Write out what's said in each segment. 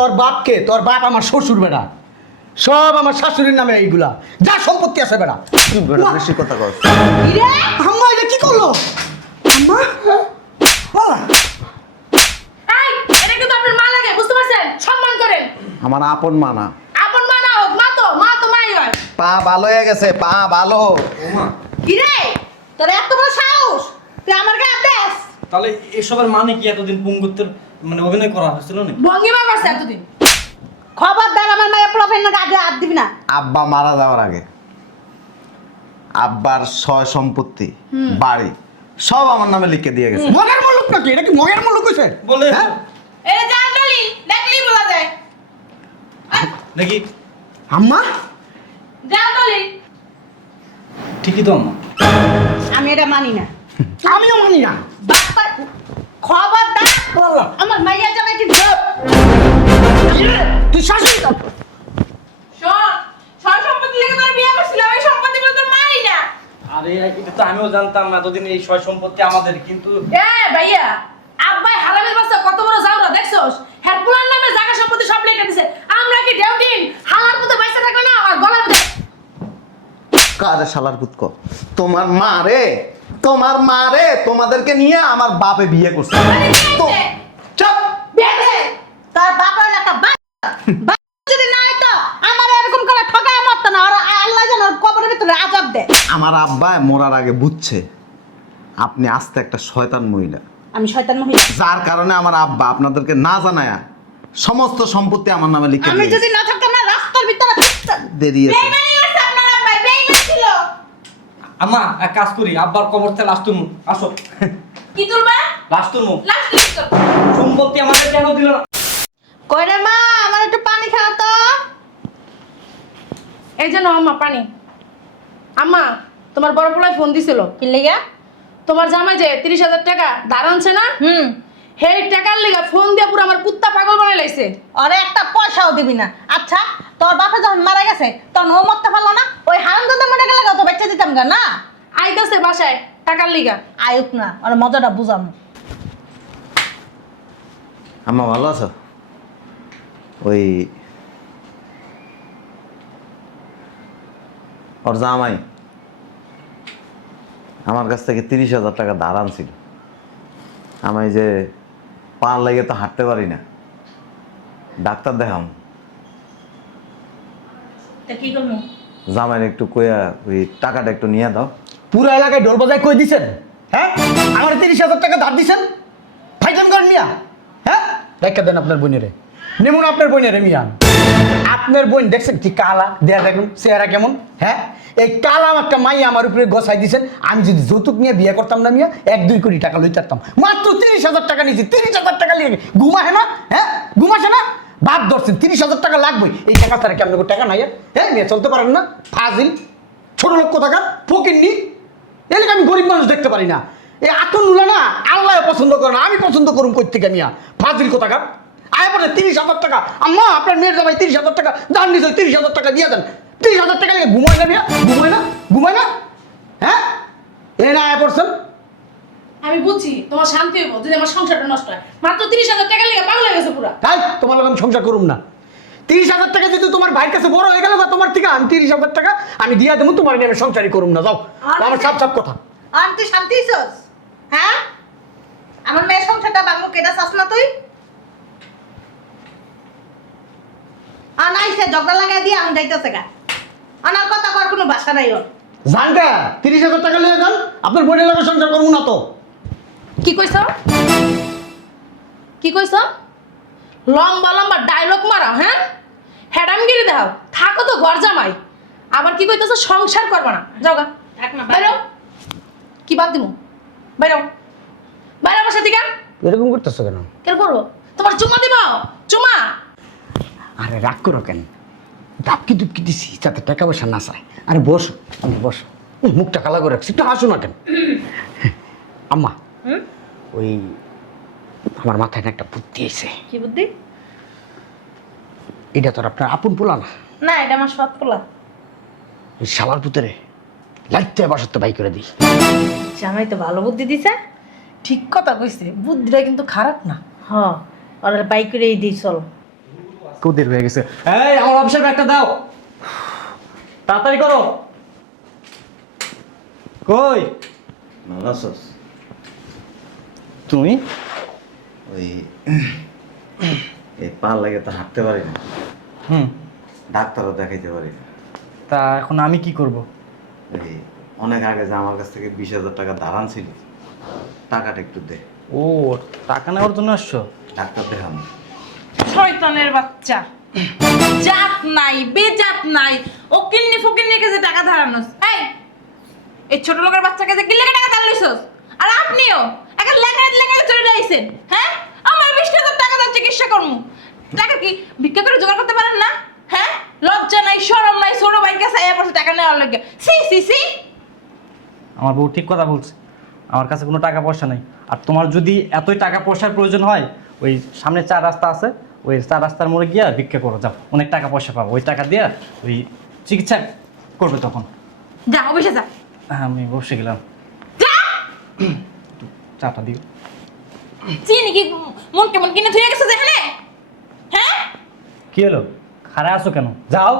তোর বাপকে, তোর বাপ আমার শ্বশুর বেটা, সব আমার শাশুড়ির নামে এইগুলা, যা সম্পত্তি আছে বেটা। তুই বেটা বেশি কথা কস। কিরে আম্মা এটা কি করলো? আম্মা বাবা, এই এটা কিন্তু আপনার মা লাগে, বুঝতে পারছেন? সম্মান করেন। আমার আপন মা না। আপন মা না হোক, মা তো মাই হয়। পা ভালো হয়ে গেছে, পা ভালো। কিরে তোর এত বড় সাহস, তুই আমার গায়ে হাত দিস? তাহলে এসবের মানে কি? এতদিন পুঙ্গুত্বের মানে অভিনয় করা হয়েছিল না? ভঙ্গিমা করছে এতদিন। খবরদার আমার মায়ের প্রফেশনাল গায়ে হাত দিবি না। আব্বা মারা যাওয়ার আগে আব্বার সয় সম্পত্তি, বাড়ি সব আমার নামে লিখে দিয়ে গেছে। মগের মুলুক নাকি? এটা কি মগের মুলুক হইছে? বলে হ্যাঁ? এটা জানতালি, দেখলেই বলা যায়। দেখি আম্মা জানতালি। ঠিকই তো আম্মা। আমি এটা মানি না। আমিও মানি না। বাপ্পা খবরদার আল্লাহ, আমার মাইয়া যাবে কি? তুই শাশুড়ি তো। শোন, সয় সম্পত্তি লেগে তোর বিয়ে করছিলাম, এই সম্পত্তি বলে তোর মারি না। আরে এটা তো আমিও জানতাম না এতদিন এই সয় সম্পত্তি আমাদের, কিন্তু ভাইয়া আব্বাই হারামের বাচ্চা কত বড় যাওরা দেখছস? হেডপুলার নামে জায়গা সম্পত্তি সব লিখে দিছে। আমরা কি ডেউটিন হালার মতো বাইসা থাকবে না আর গলার মধ্যে? কারে শালার পুতকো, তোমার মা রে, তোমার মা রে তোমাদেরকে নিয়ে আমার বাপে বিয়ে করছে। তো- চুপ। বেঁধে তার বাবার একটা বাচ্চা যদি না হইতো আমার এরকম করে ঠকায় মরতো না। আর আল্লাহ যেন ওর কবরের ভিতরে আযাব দেয়। আমার আব্বা মরার আগে বুঝছে আপনি আস্তে একটা শয়তান মহিলা, আমি শয়তান মহিলা। যার কারণে আমার আব্বা আপনাদেরকে না জানায়া সমস্ত সম্পত্তি আমার নামে লিখে আমি দিয়ে যদি গেছে। না থাকতাম না রাস্তার ভিতরে থাকতাম। দেরি আছে। বেইমানি করছে আপনার আব্বাই, বেইমান ছিল। আম্মা এক কাজ করি, আব্বার কবর থেকে লাশ তুলমু। আসো কি তুলবা? লাশ তুলমু। লাস্ট লিস্ট কর। সম্পত্তি আমাদের কেন দিল না? কইরে মা আমার একটু পানি খাও তো। এই যে নাও আম্মা পানি। আম্মা তোমার বড় পোলায় ফোন দিছিল। কি লাগা? তোমার জামাই যে 30,000 টাকা ধার আনছে না, সেই টাকার লিগা ফোন দিয়ে পুরো আমার কুত্তা পাগল বানাই লাইছে। আরে একটা পয়সাও দিবি না। আচ্ছা তোর বাপে যখন মারা গেছে তখন ও মরতে পারলো না? ওই হারামজাদা মরে গেলে তো বেঁচে দিতাম গা না? আইতাছে বাসায় টাকার লিগা। আয়ুক না, ওর মজাটা বুঝাম। আম্মা ভালো আছো? ওই ওর জামাই আমার কাছ থেকে 30,000 টাকা ধার আনছিল। আমি যে পা লেগে তো হাঁটতে পারি না, ডাক্তার দেখাম। তা কি করবো? জামাইয়ের একটু কইয়া ওই টাকাটা একটু নিয়ে দাও। পুরো এলাকায় ঢোল বাজায় কই দিছেন? হ্যাঁ, আমার 30,000 টাকা ধার দিছেন, ফাইটাম করেন মিয়া। হ্যাঁ, দেখা দেন আপনার বোনেরে, নেমুন আপনার বোনেরে মিয়া। আপনার বোন দেখছেন কি কালা, দেয়া দেখুন চেহারা কেমন। হ্যাঁ, এই কালা একটা মাইয়া আমার উপরে গসাই দিছেন। আমি যদি যৌতুক নিয়ে বিয়ে করতাম না মিয়া, 1-2 কোটি টাকা লইতে পারতাম। মাত্র 30,000 টাকা নিয়েছি, 30,000 টাকা নিয়ে ঘুমাহে না? হ্যাঁ, ঘুমাসে না? বাদ ধরছেন, 30,000 টাকা লাগবে। এই টাকা ছাড়া কি আপনাকে টাকা নাই? হ্যাঁ মিয়া, চলতে পারেন না? ফাজিল ছোট লোক কোথাকার, ফকিন্নি। এলাকা আমি গরিব মানুষ দেখতে পারি না। এই আতনুলা না আল্লাহ পছন্দ করে না, আমি পছন্দ করুম কই থেকে মিয়া? ফাজিল কোথাকার। আয় পরে 30,000 টাকা, আম্মা আপনার মেয়ের জামাই 30,000 টাকা দান দিয়েছে, 30,000 টাকা দিয়ে দেন। 30,000 টাকা নিয়ে ঘুমায় না মিয়া, ঘুমায় না, ঘুমায় না। হ্যাঁ, এ না আয় পড়ছেন। আমি বুঝছি তোমার শান্তি হইব যদি আমার সংসারটা নষ্ট হয়। মাত্র 30,000 টাকার লিগা পাগল হয়ে গেছে পুরা। তাই তোমার লোক আমি সংসার করুম না। 30,000 টাকা যদি তোমার ভাইয়ের কাছে বড় হয়ে গেল বা তোমার থেকে, আমি 30,000 টাকা আমি দিয়ে দেবো, তোমার নিয়ে আমি সংসারই করুম না। যাও, আমার সাপ সাপ কথা। আর তুই শান্তি হইছস? হ্যাঁ, আমার মেয়ের সংসারটা ভাঙবো কেটা চাস না তুই? আর নাই সে ঝগড়া লাগাই দিয়ে আমি যাইতেছে গা। আনার কথা কর কোনো ভাষা নাই ওর। জানটা 30,000 টাকা নিয়ে যান, আপনার বোনের লোকের সংসার করবো না তো। কি কইছ? কি কইছ? লম্বা লম্বা ডায়লগ মারা, হ্যাঁ হ্যাডামগিরি দাও। থাকো তো ঘর জামাই, আবার কি কইতেছ সংসার করবা না? যাও গা, এক না বাইরো। কি বাদ দিমু? বাইরো, বাইরে আমার সাথে কেন এরকম করতেছো কেন? কেন করবো? তোমার চুমা দিব, চুমা। আরে রাগ করো কেন? দাপকি দুপকি দিছি যাতে টাকা পয়সা না চায়। আরে বসো, আমি বসো। মুখটা কালা করে রাখছি, একটু হাসো না কেন? আম্মা, ওই আমার মাথায় না একটা বুদ্ধি এসে। কি বুদ্ধি? এটা তোর আপনার আপন পোলা না? না, এটা আমার সৎ পোলা। ওই শালার পুতরে লাইতে বাসাতে বাই করে দিই। জামাই তো ভালো বুদ্ধি দিছে। ঠিক কথা কইছে, বুদ্ধিটা কিন্তু খারাপ না। হ, ওরা বাই করে দিই চল। আজকেও দেরি হয়ে গেছে। এই আমার অফিসের ব্যাগটা দাও, তাড়াতাড়ি করো। কই ভালো আছোস? তুমি? ওই এই পা লাগে তো হাঁটতে পারি না, হুম, ডাক্তারও দেখাইতে পারি না। তা এখন আমি কি করব? এই অনেক আগে যে আমার কাছ থেকে 20,000 টাকা ধারান ছিল, টাকাটা একটু দে, ও, টাকা নেওয়ার জন্য আসছো? ডাক্তার দেখাম। শয়তানের বাচ্চা, জাত নাই বেজাত নাই, ও কিন্নি ফকিন্নি কাছে টাকা ধারানোস। এই ছোট লোকের বাচ্চাকে যে কিল্লে টাকা ধার লইছস, আর আপনিও একটা লেখা চলে যাইছেন। হ্যাঁ, আমার 20,000 টাকা দাও চিকিৎসা করমু, টাকা কি ভিক্ষা করে জোগাড় করতে পারেন না? হ্যাঁ, লজ্জা নাই শরম নাই, ছোট ভাইকে চাইয়া পড়ছে টাকা নেওয়ার লাগে। C C C. আমার বউ ঠিক কথা বলছে, আমার কাছে কোনো টাকা পয়সা নেই। আর তোমার যদি এতই টাকা পয়সার প্রয়োজন হয়, ওই সামনে 4 রাস্তা আছে, ওই 4 রাস্তার মোড়ে গিয়া ভিক্ষা করো, যাও, অনেক টাকা পয়সা পাবো। ওই টাকা দিয়ে ওই চিকিৎসা করবে তখন। যা অফিসে যা। হ্যাঁ, আমি বসে গেলাম। যা। চাটা দিও। চিনি কি মন কেমন কিনে থুয়ে গেছে যেখানে? হ্যাঁ, কি হলো, খারাপ আছো কেন? যাও।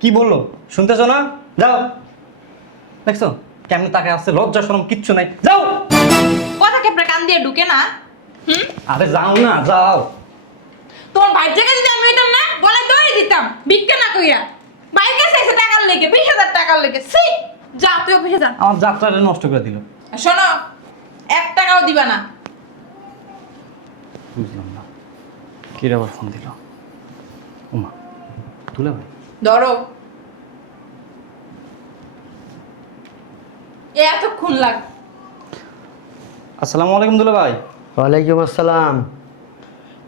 কি বললো শুনতেছো না? যাও। দেখছো কেমন টাকা আসছে, লজ্জা শরম কিচ্ছু নাই, যাও। কথা কি আপনার কান দিয়ে ঢুকে না? আরে যাও না, যাও। তোমার ভাইয়ের টাকা যদি আমি হইতাম না, গলায় দড়ি দিতাম ভিক্ষা না কইরা। বাইক আছে এসে টাকার লেগে 20,000 টাকার লেগে। সি, যা তুই অফিসে যা। আমার যাত্রাটা নষ্ট করে দিল। আর শোনো, 1 টাকাও দিবা না। বুঝলাম না, কি আবার ফোন দিল? ওমা, তুলে ভাই। ধরো। এতক্ষণ লাগ। আসসালামু আলাইকুম দুলা ভাই। ওয়ালাইকুম আসসালাম।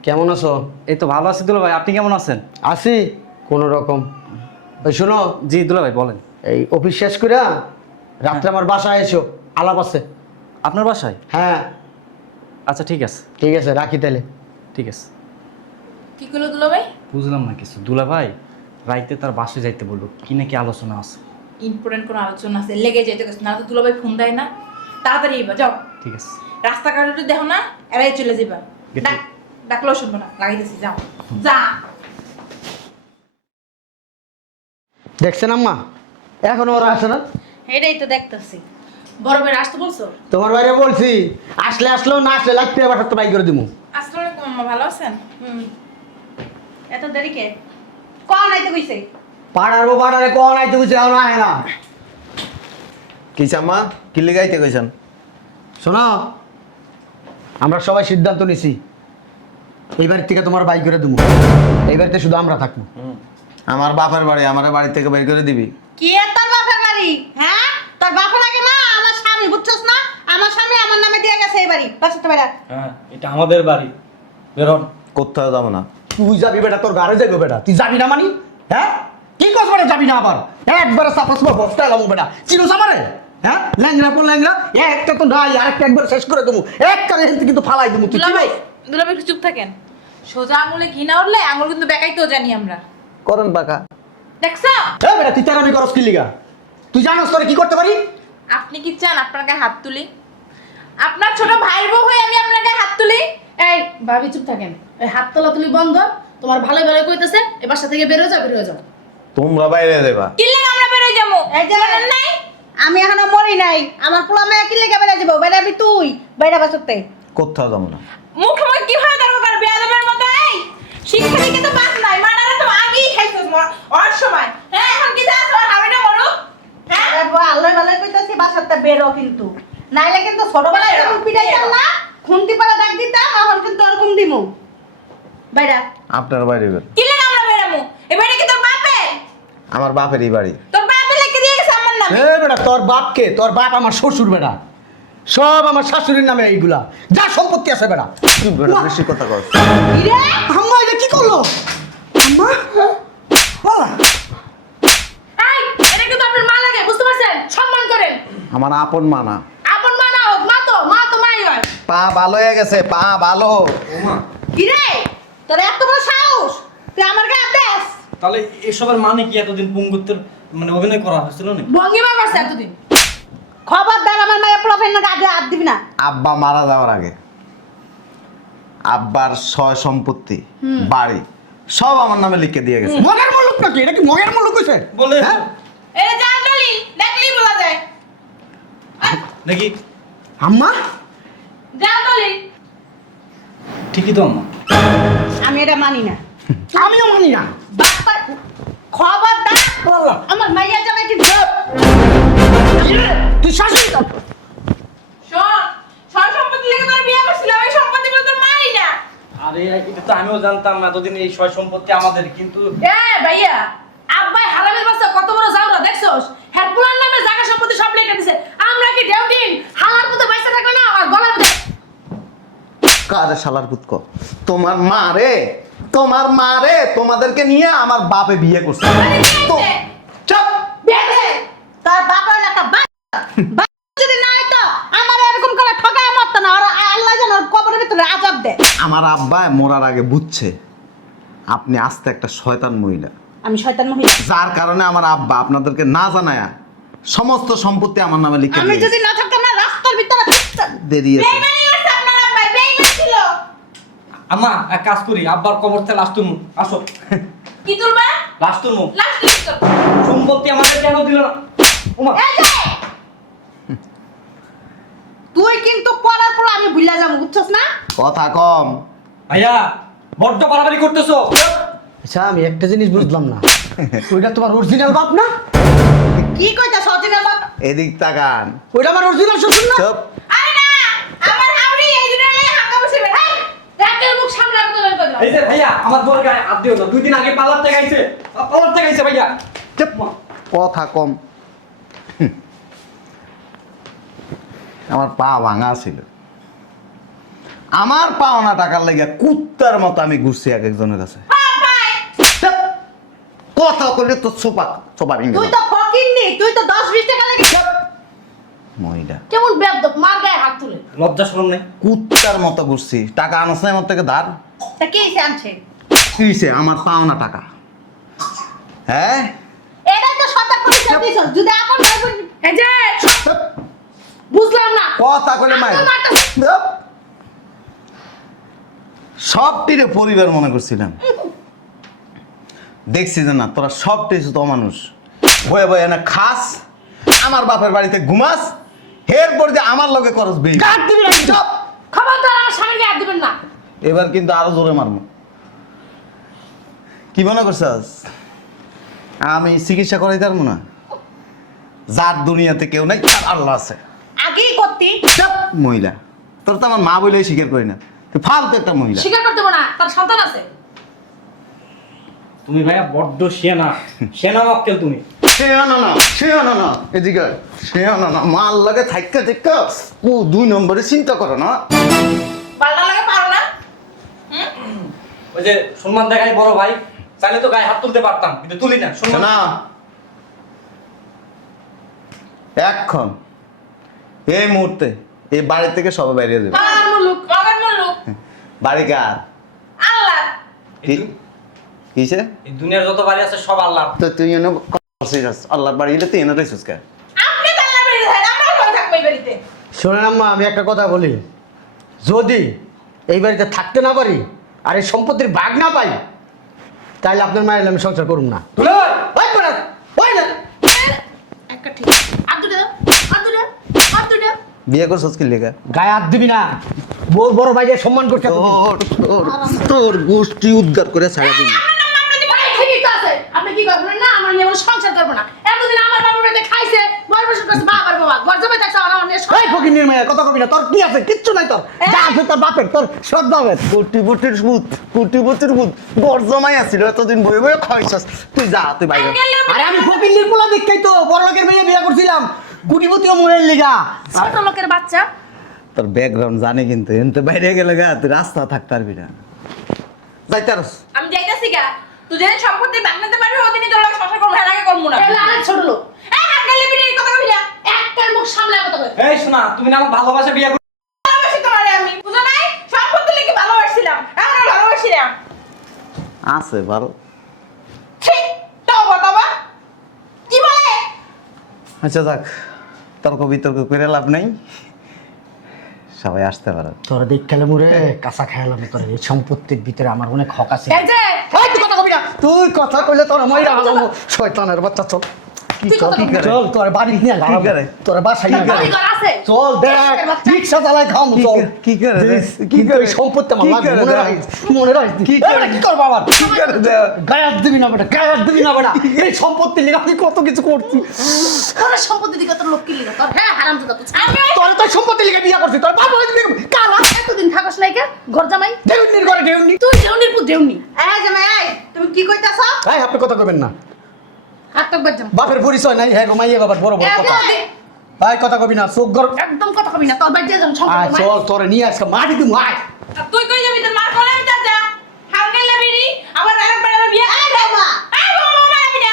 কেমন আছো? এই তো ভালো আছি দুলা ভাই, আপনি কেমন আছেন? আছি কোনো রকম। ওই শোনো, জি দুলা ভাই বলেন। এই অফিস শেষ করে রাত্রে আমার বাসায় এসো, আলাপ আছে। আপনার বাসায়? হ্যাঁ আচ্ছা ঠিক আছে। ঠিক আছে, রাখি তাহলে। ঠিক আছে। কি করলো দুলা ভাই? বুঝলাম না কিছু। দুলা ভাই রাইতে তার বাসে যাইতে বললো, কি নাকি আলোচনা আছে। ইম্পর্টেন্ট কোনো আলোচনা আছে, লেগে যাইতে গেছে না তো দুলা ভাই ফোন দেয় না। তাড়াতাড়ি এবার যাও। ঠিক আছে। রাস্তাঘাটে দেখো না, এরাই চলে যাবা। গেটে- ডাকলেও শুনবো না, লাগাইতেছি, যাও যা। দেখছেন আম্মা, এখনো ওরা আসে না? এটাই তো দেখতেছি। বড় ভাই আসতে বলছো? তোমার বাইরে বলছি, আসলে আসলেও না আসলে লাগতে এবার তো বাই করে দিব। আসসালামু আলাইকুম আম্মা, ভালো আছেন? এত দেরি কে? কোন আইতে কইছে? পাড়ার পাড়ারে কোন আইতে বুঝে এখন আয় না। কি চাম্মা, কি লিগাইতে কইছেন? শোনো, আমরা সবাই সিদ্ধান্ত নিছি এইবার থেকে তোমার বাই করে দেবো, এইবারতে শুধু আমরা থাকবো। আমার বাপের বাড়ি, আমার বাড়ি থেকে বের করে দিবি? কি এর তোর বাপের বাড়ি? হ্যাঁ, তোর বাপ লাগে না আমার স্বামী, বুঝছস না? আমার স্বামী আমার নামে দিয়ে গেছে এই বাড়ি। বাসাতে বেড়া। হ্যাঁ, এটা আমাদের বাড়ি, বেরোন। কোথাও যাবো না। তুই যাবি বেটা, তোর গাড়ি যাবো বেটা, তুই যাবি না মানি? হ্যাঁ, কি করছ বেটা, যাবি না আবার? একবারে সাপোজ বস্তা এলাম বেটা, চিনোস আমারে? হ্যাঁ, ল্যাংরা পর ল্যাংরা, একটা তো নাই, আরেকটা একবার শেষ করে দেবো, একটা কিন্তু ফালাই দেবো। তুই দুলাভাই, চিনোস? দুলাভাই একটু চুপ থাকেন। সোজা আঙুলে ঘি না উঠলে আঙুল কিন্তু বেকাইতেও জানি আমরা। করেন বাঁকা। দেখছো? হ্যাঁ বেটা, তুই তেরামি করস কি লিগা? তুই জানোস তোরে কি করতে পারি? আপনি কি চান আপনার গায়ে হাত তুলি? আপনার ছোট ভাইয়ের বউ হয়ে আমি আপনার গায়ে হাত তুলি? এই ভাবি চুপ থাকেন, এই হাত তোলা তুলি বন্ধ। তোমার ভালো ভালো কইতেছে, এ বাসা থেকে বের হয়ে যাও, বের হয়ে যাও। তোমরা বাইরে দেবা। কি লাগে আমরা বের হয়ে যাবো? এই যে বলেন নাই আমি এখনো মরি নাই, আমার পোলা মেয়ে কি লাগে বের হয়ে যাবো? বেরাবি তুই, বাইরে বাসতে। কোথাও যাবো না। মুখে মুখে কি হয় দরকার করে বেয়াদবের মতো? এই শিক্ষা দিকে তো বাস নাই, মানারে তো আগেই খাইছস ওর সময়। হ্যাঁ, এখন কি যাস ওর হাবিটা মরু? হ্যাঁ, আল্লাহ ভালো কইতাছি বাসাতে বেরো কিন্তু, নাইলে কিন্তু ছোটবেলায় যখন পিটাইতাম না, খুন্তি পাড়া ডাক দিতাম, এখন কিন্তু ওরকম দিমু। বাইরা। আপনার বাড়ি বের। কি লাগে আমরা বেরামু? এবারে কি তোর বাপে? আমার বাপেরই বাড়ি। তোর বাপে লিখে দিয়ে গেছে আমার নামে। এ বেটা, তোর বাপকে, তোর বাপ আমার শ্বশুর বেটা, সব আমার শাশুড়ির নামে এইগুলা, যা সম্পত্তি আছে বেটা। তুই বেটা বেশি কথা কর। কি রে? আম্মা এটা কি করলো? আম্মা বাবা, এই, এটা কিন্তু আপনার মা লাগে, বুঝতে পারছেন? সম্মান করেন। আমার আপন মা না। আপন মা না হোক, মা তো মাই হয়। পা ভালো হয়ে গেছে, পা ভালো। ওমা, কি রে? তোর এত বড় সাহস? তুই আমার গায়ে হাত দিস? তাহলে এসবের মানে কি? এতদিন পুঙ্গুত্বের মানে অভিনয় করা হয়েছিল না? ভঙ্গিমা করছে এতদিন। খবরদার আমার মায়ের প্রফেশনাল গায়ে হাত দিবি না। আব্বা মারা যাওয়ার আগে আব্বার সয় সম্পত্তি, বাড়ি সব আমার নামে লিখে দিয়ে গেছে। মগের মুলুক নাকি? এটা কি মগের মুলুক হইছে? বলে হ্যাঁ? এটা জাল দলিল দেখলেই বলা যায়। দেখি আম্মা জাল দলিল। ঠিকই তো আম্মা। আমি এটা মানি না। আমিও মানি না। বাপ্পা খবরদার আল্লাহ, আমার মাইয়া যাবে কি? তুই শাশুড়ি তো। শোন, সয় সম্পত্তি লেগে তোর বিয়ে করছিলাম, এই সম্পত্তি বলে তোর মারি না। আরে এটা তো আমিও জানতাম না এতদিন এই সয় সম্পত্তি আমাদের, কিন্তু ভাইয়া আব্বাই হারামের বাচ্চা কত বড় যাওরা দেখছস? হ্যাঁ পুরান নামে জায়গা সম্পত্তি সব লিখে দিছে। আমরা কি দেউদিন হালার মতো বাইসা থাকো না আর গলার মধ্যে কাজে শালার কুতক, তোমার মা রে তোমাদেরকে নিয়ে আমার বাপে বিয়ে করছে। তো- চুপ। বেঁধে তোর বাবার একটা বাচ্চা যদি না হইতো আমার এরকম করে ঠকায় মারতো না। আর আল্লাহ যেন ওর কবরের ভিতরে আযাব দেয়। আমার আব্বা মরার আগে বুঝছে আপনি আস্তে একটা শয়তান মহিলা, আমি শয়তান মহিলা। যার কারণে আমার আব্বা আপনাদেরকে না জানায়া সমস্ত সম্পত্তি আমার নামে লিখে আমি দিয়েছে। যদি না থাকতাম না রাস্তার ভিতরে থাকতাম। দেরি আছে। বেইমানি করছে আপনার আব্বা, বেইমান ছিল। আম্মা এক কাজ করি, আব্বার কবর থেকে লাশ তুলমু। আসো কি তুলবা? লাশ তুলমু। লাশ লিখ তো। সম্পত্তি আমাদের কেন দিল না? ওমা এই যে, তুই কিন্তু পড়ার পর আমি ভুলে যাবো, বুঝছস না? কথা কম। ভাইয়া বড্ড বাড়াবাড়ি করতেছো। আচ্ছা আমি একটা জিনিস বুঝলাম না, ওইটা তোমার অরিজিনাল বাপ না? কি কইতা সজিনা বাবা? এদিক তাকান। ওইটা আমার অরিজিনাল শ্বশুর না? চুপ। আরে না, আমার হাওড়ি এই দিনে হাঙ্গা বসে বের। এই, রাতের মুখ সামনে রাখতে বের করে দাও। এই যে ভাইয়া আমার বোর গায়ে হাত দিও না। 2 দিন আগে পার্লার থেকে আইছে, পার্লার থেকে আইছে ভাইয়া। চুপ। কথা কম। আমার পা ভাঙা ছিল, আমার পাওনা টাকার লেগে কুত্তার মতো আমি ঘুরছি এক একজনের কাছে। চুপ। কথা বললে তো সোপা ভেঙে তুই যাবে। তো ফকিন্নি, তুই তো 10-20 টাকা লাগে। মহিলা কেমন বেয়াদব মার গায়ে হাত তুলে। লজ্জা শরম নেই? কুত্তার মতো ঘুরছি, টাকা আনছ না আমার থেকে ধার। তা কি হইছে আনছে? কি হইছে? আমার পাওনা টাকা। হ্যাঁ এটাই তো সদা পরিচয় দিছস। যদি আপন ভাই বোন এই যে বুঝলাম না। কথা কইলে মাই আব্বা মারতাছে। সবটিরে পরিবার মনে করছিলাম, দেখছি যে না তোরা সবটি তো অমানুষ। বয়ে বয়ে না খাস, আমার বাপের বাড়িতে ঘুমাস, এরপর যে আমার লগে করস বেই। গাঁট দিবি না কিন্তু। খবরদার আমার স্বামীর গায়ে হাত দিবেন না। এবার কিন্তু আরো জোরে মারবো। কি মনে করছস আমি চিকিৎসা করাই পারবো না? যার দুনিয়াতে কেউ নাই তার আল্লাহ আছে। আগেই করতি। চাপ মহিলা, তোর তো আমার মা বলেই স্বীকার করি না, তুই ফালতু একটা মহিলা। স্বীকার করতে পারবো না, তার সন্তান আছে। তুমি ভাইয়া বড্ড সেনা মক্কেল তুমি। সেও না এদিকে সেও না মাল লাগে থাইকা থাইকা ও 2 নম্বরে চিন্তা করো না। পাল্লা লাগে পারো না? ওই যে সম্মান দেখাই বড় ভাই, চাইলে তো গায়ে হাত তুলতে পারতাম, কিন্তু তুলি না। সম্মান না এখন এই মুহূর্তে এই বাড়ি থেকে সবাই বাইরে যাবে। মার মুলুক। মগের মুলুক। বাড়ি কার? আল্লাহ। এই- কিসে? এই দুনিয়ার যত বাড়ি আছে সব আল্লাহ। তো তুই এনে করছিস আল্লাহর বাড়ি এলে তুই এনে রইছিস কে? আপনি তো আল্লাহ বাড়িতে থাকেন, আমরাও সবাই থাকবো এই বাড়িতে। শোনেন আম্মা, আমি একটা কথা বলি, যদি এই বাড়িতে থাকতে না পারি আর এই সম্পত্তির ভাগ না পাই, তাহলে আপনার মায়ের আমি সংসার করুন না। তুলে ভাই, ওই করেন, ওই না। একটা ঠিক। হাত দুটো দাও, হাত দুটো, হাত দুটো। বিয়ে করছিস কি লেগা? গায়ে হাত দিবি না, বড় বড় ভাইকে সম্মান করছে এতদিন। তোর গোষ্ঠী উদ্ধার করে ছাড়া দিবি। ভাই ঠিকই তো আছে। আপনি কি করবেন না? আমার নিয়ে কোনো সংসার করবো না। এতদিন আমার বাবুর বাড়িতে খাইছে, বয়স করছে বাবার বাবা। ঘর জমে থাকছে আমার নিয়ে এই ফকির মেয়ে কথা কবি না, তোর কি আছে? কিচ্ছু নাই তোর। যা আছে তোর বাপের, তোর সব বাপের। কোটি ভূত বর জমাই আছিল এতদিন বয়ে বয়ে খাইছস। তুই যা, তুই বাইরে। আরে আমি ফকির নির্মলা দেখাই তো বড় লোকের মেয়ে বিয়ে করছিলাম, কুটিপতিও মনের লিগা। ছোট লোকের বাচ্চা। তোর ব্যাকগ্রাউন্ড জানি কিন্তু এনতে বাইরে গেলে গা তুই রাস্তা থাকতে পারবি না। যাইতারস আমি যাইতাছি গা। তুই যেদিন সম্পত্তি বাগনাতে পারবি ওদিনই তোর লাগে সংসার করবো, এর আগে করবো না। এগুলো আরেক ছোট লোক। এই হাঙ্গালি বিড়ির কথা কইলা। একটার মুখ সামলে কথা বলে। এই শোনা, তুমি না আমার ভালোবাসা বিয়ে করে ভালোবাসি তোমারে আমি। বুঝো নাই? সম্পত্তি লেগে ভালোবাসছিলাম। এখন আর ভালোবাসি না। আছে ভালো। ঠিক। তবা। কি বলে? আচ্ছা যাক, তর্ক বিতর্ক করে লাভ নাই, সবাই আসতে পারে। তোর দেখ খেলে মুরে কাঁচা খেয়ালাম তোর এই সম্পত্তির ভিতরে আমার অনেক হক আছে। এই যে এই তুই কথা কবি না, তুই কথা কইলে তোর মইরা হালামু শয়তানের বাচ্চা। চল তুই কথা কি কবি না। করে? চল তোর বাড়ি নিয়ে কি করে? তোর বাসায় নিয়ে বাড়ি ঘর আছে। চল দেখ রিক্সা চালাই খাম কি চল করে? কি করে? দেখ, কি কিন্তু করে? এই সম্পত্তি আমার কি লাগবে, করে? মনে রাখিস মনে রাখিস কি এই করে? বেটা, কি করবো আবার কি করে দেও? গায়াত দিবি না বেটা, গায়াত দিবি না বেটা। এই সম্পত্তি নিয়ে আমি কত কিছু করছি। তোর সম্পত্তি দিকে তোর লোক কি লিগা তোর হ্যাঁ হারামজাদা তুই আমি তোর তো সম্পত্তি লিখে বিয়া করছি, তোর বাবা কালা এতদিন থাকস নাই কে ঘর জামাই দেউনির ঘরে দেউনি। তুই দেউনির পুত দেউনি এই জামাই এই তুমি কি কইতাছ এই আপনি কথা কইবেন না, হাত তো বাজম বাপের পরিচয় নাই, হ্যাঁ মাইয়া বাবার বড় বড় কথা। এই কথা কবি না, চোখ গর একদম কথা কবি না তোর বাড়ি যা আয় সম্পত্তি চল তোরে নিয়ে আজকে মাটি দিমু আয়। আর তুই কই যাবি তোর মার কোলে উঠা যা হাঙ্গেল লাবিরি আবার আরেকবার আমার বিয়ে এই বাবা এই বাবা মারাবি না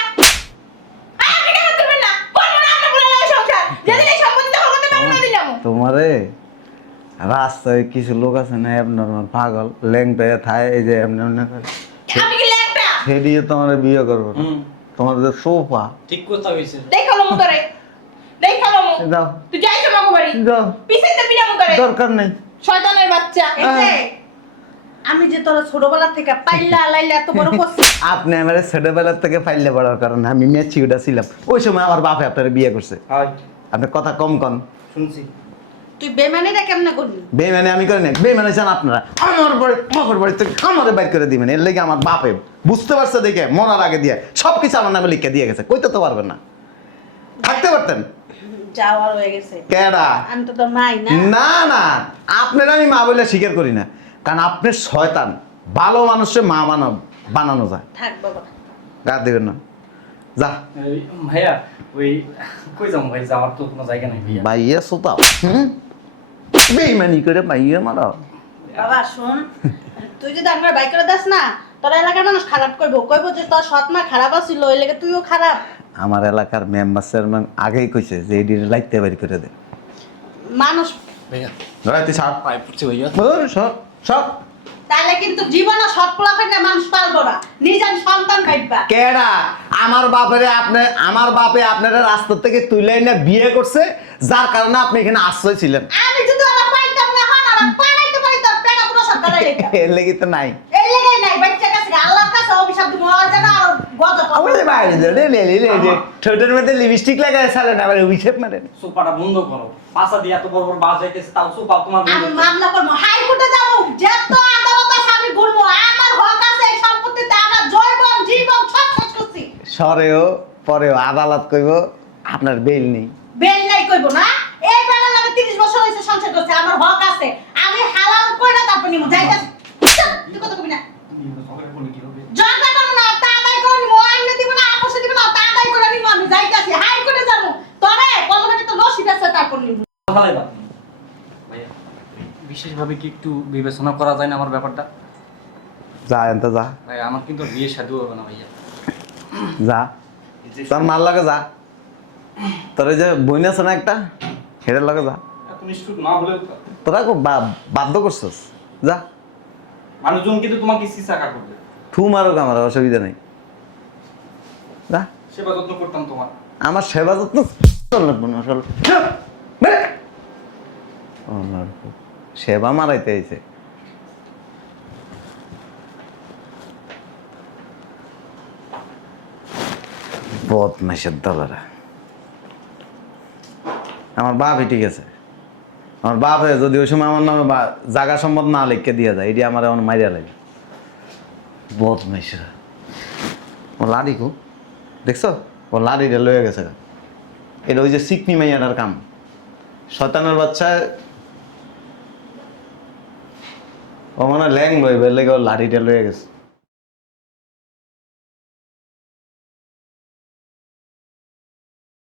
আমি কেন করবেন না করবো না আমরা বলে লাগে সংসার যেদিন এই সম্পত্তি দখল করতে পারবো না দিলাম তোমারে রাস্তায় কিছু লোক আছে না অ্যাবনর্মাল পাগল ল্যাংটা থায়, এই যে এমনি এমনি করে আমি কি ল্যাংটা সে দিয়ে তোমার বিয়ে করবো না। তোমার যে সোফা ঠিক কথা হইছে। দেখালো মু তোরে দেখালো মু যাও তুই যাইছ মাগো বাড়ি যাও, পিছে তো পিড়ামু করে দরকার নেই। শয়তানের বাচ্চা এই যে, আমি যে তোর ছোটবেলা থেকে পাইলা লাইলা এত বড় করছি আপনি আমার ছোটবেলার থেকে ফাইলে পড়ার কারণে আমি মেচিউডা ছিলাম, ওই সময় আমার বাপে আপনার বিয়ে করছে। হয় আপনি কথা কম কন। শুনছি। তুই বেমানিটা কেমনে করলি বেমানে আমি করি না, বেমানে চান আপনারা আমার বাড়ি থেকে আমারে বাইর করে দিবেন। এর লেগে আমার বাপে বুঝতে পারছে দেখে মরার আগে দিয়ে সবকিছু আমার নামে লিখে দিয়ে গেছে, কইতে তো পারবেন না, থাকতে পারতেন। যাওয়ার হয়ে গেছে কেডা? আমি তো তোর মাই না না না, আপনার আমি মা বলে স্বীকার করি না, কারণ আপনি শয়তান। ভালো মানুষে মা বানানো যায়। থাক বাবা গা দিবেন না, যা এই, ভাইয়া ওই কই যাবো ভাই, যাওয়ার তো কোনো জায়গা নেই ভাইয়া। ভাইয়া সোতাও বেইমানি করে ভাইয়া মারা। বাবা শোন তুই যদি আমার বাইক করে দাস না তোর এলাকার মানুষ খারাপ করবো কইবো যে তোর সৎ মা খারাপ আছিল ওই লেগে তুইও খারাপ আমার এলাকার মেম্বার চেয়ারম্যান আগেই কইছে যে এটি লাইতে বাড়ি করে দে। মানুষ ভাইয়া রাইতে ছাড় পায়ে পড়ছে ভাইয়া। সব সব তাহলে কিন্তু জীবনে সৎ পোলাপেন না মানুষ পালবো না নিজের সন্তান ভাইবা কেডা? আমার বাপে আপনারা রাস্তা থেকে তুলে না বিয়ে করছে, যার কারণে আপনি এখানে আশ্রয় ছিলেন। আমি যদি ওরা পাইতাম না হন আর পালাইতে পারি তোর পেটা পুরো সরকার লেখা এর লেগে তো নাই। এই লেগেই নাই বাচ্চা কাছে আল্লাহর কাছে অভিশাপ দিব আর যেন আর গজব আমাদের বাইরে যে ঠোঁটের মধ্যে লিপস্টিক লাগায় সালেন আবার অভিষেপ মারেন। সোফাটা বন্ধ করো, পাশা দিয়ে এত বড় বড় বাস যাইতেছে, তাও সোফা তোমার বন্ধ আমি করো। মামলা করবো হাইকোর্টে যাবো যত আদালত আছে আমি ঘুরবো আমার হক আছে এই সম্পত্তিতে আমার জৈবন জীবন সব শেষ করছি সরেও পরেও আদালত কইব আপনার বেল নেই। বেল নাই কইবো না এই বেলা লাগে 30 বছর হইছে সংসার করছে আমার হক আছে আমি হালাল কইরা তারপর নিমু যাইতাছি তুই কথা কবি না জগা করবো না তা আদায় করে নিমু আইনে দিব না আপসে দিব না তা আদায় করে নিমু আমি যাইতাছি হাইকোর্টে যাবো তবে কলমে তো লসি আছে তারপর নিমু ভাইয়া বিশেষভাবে কি একটু বিবেচনা করা যায় না আমার ব্যাপারটা? যা এনতে যা, ভাই আমার কিন্তু বিয়ে শাদী হবে না ভাইয়া। যা তোর মার লাগে যা, তোর ওই যে বোন আছে না একটা, হেডের লাগে যা। এত নিষ্ঠুর না হলেও তোরা খুব বাধ্য করছিস, যা। মানুষজন কিন্তু তোমাকে সিসাকা করবে। থু মারুক, আমার অসুবিধা নেই, যা। সেবা যত্ন করতাম তোমার। আমার সেবা যত্ন লাগবে না আসলে। সেবা মারাইতে আইছে। বদমাইশের দলেরা। আমার বাপই ঠিক আছে, আমার বাপে যদি ওই সময় আমার নামে জায়গা সম্পদ না লিখে দিয়ে যায়, এটি আমার এমন মাইরা লাগে। বদমাইশেরা। ও লাড়ি কো দেখছো, ও লাড়িটা লয়ে গেছে। এটা ওই যে সিকনি মাইয়াটার কাম। শয়তানের বাচ্চা ও মানে ল্যাং লইবে লেগে ও লাড়িটা লয়ে গেছে।